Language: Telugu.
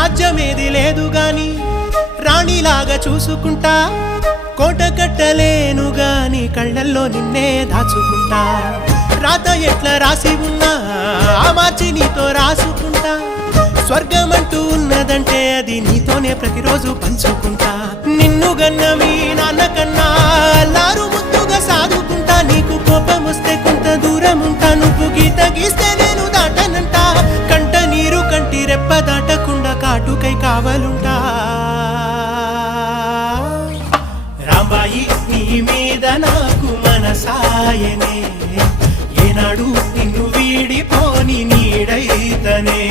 రాజ్యమేది లేదు గాని రాణిలాగా చూసుకుంటా కోట కట్టలేను గాని కళ్ళల్లో నిన్నే దాచుకుంటా రాత ఎట్లా రాసి ఉన్నా ఆ మార్చి నీతో రాసుకుంటా స్వర్గమంటూ ఉన్నదంటే అది నీతోనే ప్రతిరోజు పంచుకుంటా నిన్ను గన్న మీ నాన్న కన్నా లారు ముద్దుగా సాదుకుంటా నీకు కోపం వస్తే కొంత దూరం ఉంటా నువ్వు గీత గీస్తే నేను దాటనంట కంట నీరు కంటి రెప్ప దాటకుండా కాటుకై కావలుంటా రాంబాయి నీ మీద నాకు మనసాయనే ఏనాడు నిన్ను వీడిపోని నీడైతనే